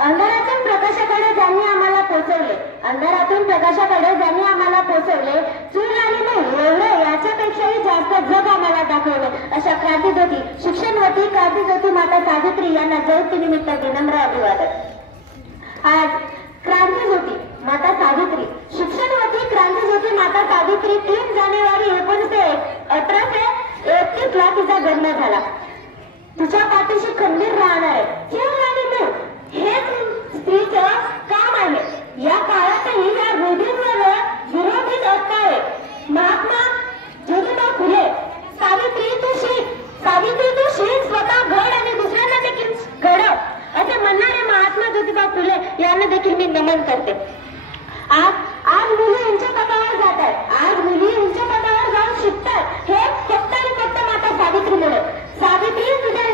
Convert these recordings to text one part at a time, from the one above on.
अंधारातून प्रकाशाकडे ज्यांनी आम्हाला पोचवले, अंधारातून प्रकाशाकडे ज्यांनी आम्हाला पोचवले, चूल आणि नाही एवढं याच्यापेक्षाही जास्त जग आम्हाला दाखवले अशा क्रांतीज्योती शिक्षणवती क्रांतीज्योती माता सावित्री यांना जयंतीनिमित्त विनम्र अभिवादन. आज क्रांतीज्योती माता सावित्री शिक्षणवती क्रांतीज्योती माता सावित्री 3 जानेवारी 1831 ला तिचा जन्म झाला. तिच्या पाठीशी खंबीर राहणार आहे. चूल आणि मूल हेच स्त्रीचं काम आहे. या काळातही या रूढींवर विरोधीच असणारे महात्मा ज्योतिबा फुले सावित्री तू शिक, सावित्री तू शिक, स्वतः घड आणि दुसऱ्यांना देखील घडव असे म्हणणारे महात्मा ज्योतिबा फुले यांना देखील मी नमन करते. आज मुली उंच पदावर जात आहेत. आज मुली उंच पदावर जाऊन शिकतात. हे फक्त आणि फक्त माता सावित्रीमुळे. सावित्री तुझ्या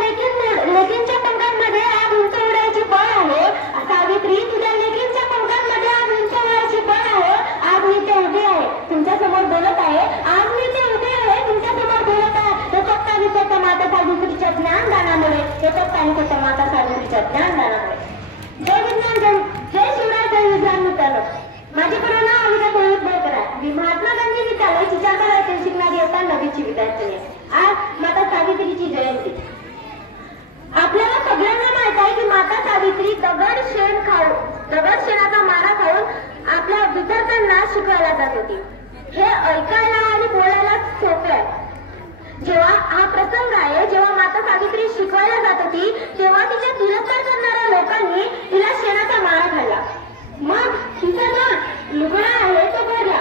लेकींच्या पंखांमध्ये आज उंच उडायची बळ आहे. सावित्री तुझ्या लेकींच्या पंखांमध्ये आज उंच उडायची बळ आहे. आज मी ते उभे आहे, तुमच्या समोर बोलत आहे. आज मी ते उभे आहे, तुमच्या समोर बोलत आहे. हे फक्त आणि फक्त माता सावित्रीच्या ज्ञानदानामुळे, हे फक्त आणि फक्त माता सावित्रीच्या ज्ञानदानामुळे. जय विज्ञान, जय शिवराय, जय विज्ञान मित्रांनो. माझे पूर्ण नाव अविदा बोळकर आहे. मी महात्मा गांधी विद्यालय चिचाळकर येथे शिकणारी आता 9वीची विद्यार्थिनी आहे. आज माता सावित्रीची जयंती. आपल्याला सगळ्यांना माहित आहे की माता सावित्री दगड शेणाचा मारा खाऊन आपल्या विद्यार्थ्यांना शिकवायला जात होती. हे ऐकायला आणि बोलायला सोपे आहे. जेव्हा हा प्रसंग आहे, जेव्हा माता सावित्री शिकवायला जात होती तेव्हा तिच्या तिरस्कार करणाऱ्या लोकांनी तिला शेणाचा मारा खाल्ला. मग तिचा जो लुगडा आहे तो भरला.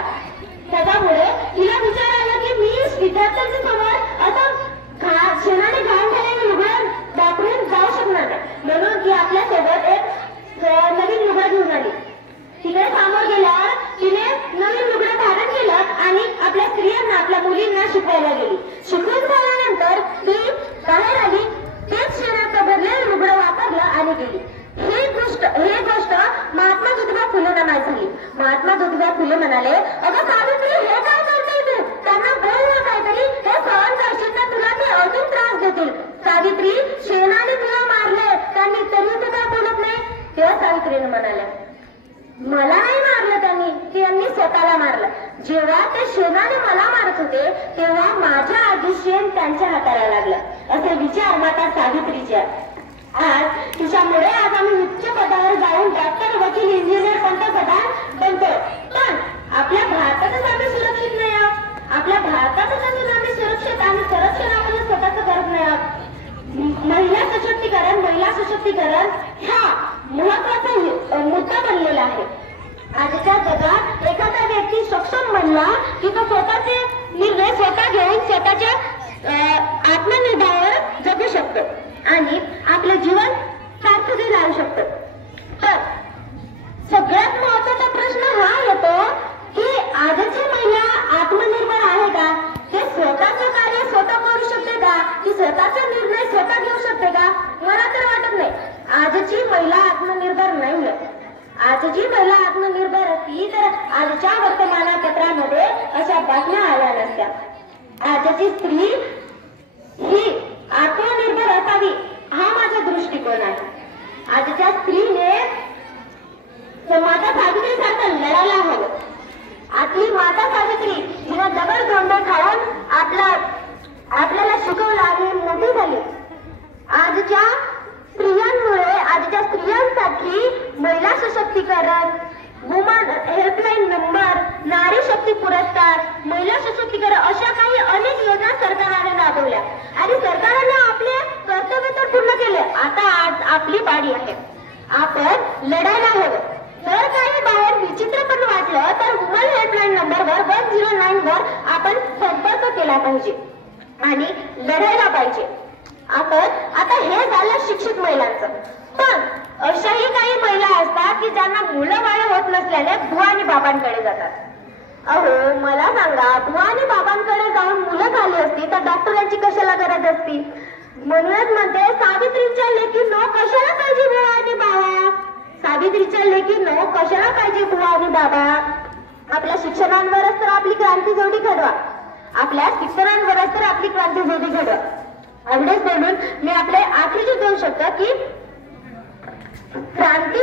त्याच्यामुळे तिला विचार आला की मी विद्यार्थ्यांच्या समोर असं शेणाने घाण झालेलं लुगडा वापरून जाऊ शकणार नाही. म्हणून ती आपल्या सोबत एक नवीन लुगडा घेऊन आली. तिकडे सामोर गेल्यावर तिने नवीन लुगडं धारण केलं आणि आपल्या स्त्रियांना, आपल्या मुलींना शिकवायला गेली. शिकवून झाल्यानंतर ती बाहेर आली, तेच शेणाचं भरलेलं लुगडं वापरलं आणि गेली. ही गोष्ट महात्मा ज्योतिबा फुलेंना माहीत झाली. महात्मा ज्योतिबा फुले म्हणाले, अगं सावित्री, हे काय करते तू? त्यांना बोल ना काहीतरी, हे सहन करशील तर तुला ते अजून त्रास देतील. सावित्री, शेणाने तुला मारले त्यांनी, तरी तू काय बोलत नाही? तेव्हा सावित्रीने म्हणाले, मला नाही मारलं त्यांनी स्वतःला मारलं. जेव्हा ते शेणाने मला मारत होते तेव्हा माझ्या आधी शेण त्यांच्या हाताला लागलं. असे विचार माता सावित्रीचे. आज तिच्यामुळे आज आम्ही उच्च पदावर जाऊन डॉक्टर, वकील, इंजिनियर, पंतप्रधान बनतो. पण आपल्या भारतातच आम्ही सुरक्षित नाही आहोत. आपल्या भारतातच अजून आम्ही सुरक्षित आणि संरक्षण आपण स्वतःच करत नाही आहोत. महिला सशक्तीकरण हा महत्वाचा मुद्दा बनलेला आहे. आजच्या जगात एखादा व्यक्ती सक्षम बनला की तो स्वतःचे निर्णय स्वतः घेऊन स्वतःच्या आत्मनिर्भरावर जगू शकतो आणि आपलं जीवन सार्थकी राहू शकतो. तर सगळ्यात महत्वाचा प्रश्न हा येतो की आजची महिला आत्मनिर्भर आहे का? ते स्वतःचं कार्य स्वतः करू शकते का? ती स्वतःचा निर्णय स्वतः घेऊ शकते का? मला तर वाटत नाही. आजची महिला आत्मनिर्भर नाहीये. आजची महिला आत्मनिर्भर असती तर आजच्या वर्तमानपत्रामध्ये अशा बातम्या आल्या नसत्या. आजची स्त्री ही आत्मनिर्भर असावी हा माझा दृष्टिकोन आहे. आजच्या स्त्रीने माता सावित्री सारखं लढायला हवं. आपली माता सावित्री जिने दगड धोंडे खाऊन आपल्याला शिकवलं आणि मोठी झाली. आजच्या स्त्रियांमुळे, आजच्या स्त्रियांसाठी महिला सशक्तीकरण, वुमन हेल्पलाईन नंबर, नारी शक्ती पुरस्कार, महिला सशक्तीकरण अशा काही अनेक योजना सरकारने राबवल्या आणि सरकारने आपले कर्तव्य तर पूर्ण केले. आता आज आपली बारी आहे. आपण लढायला हवं. जर काही बाहेर विचित्र पण वाटलं तर वुमन हेल्पलाईन नंबरवर 109 वर आपण संपर्क केला पाहिजे आणि लढायला पाहिजे. आता हे झालं शिक्षित महिलांचं. पण अशाही काही महिला असतात की ज्यांना मुलं बाळ होत नसल्याने बुवा आणि बाबांकडे जातात. अहो मला सांगा, बुवा आणि बाबांकडे जाऊन मुलं झाली असती तर डॉक्टरांची कशाला गरज असती? म्हणूनच म्हणते सावित्रीच्या लेकींनो कशाला पाहिजे बुवा आणि बाबा? सावित्रीच्या लेकींनो कशाला पाहिजे बुवा आणि बाबा? आपल्या शिक्षणांवरच तर आपली क्रांती जोडी घडवा. आपल्या शिक्षणांवरच तर आपली क्रांती जोडी घडवा. एवढेच बोलून मी आपले आखरीचे 2 शब्द की क्रांती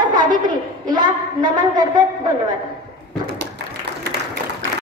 माता सावित्री हिला नमन करते. धन्यवाद.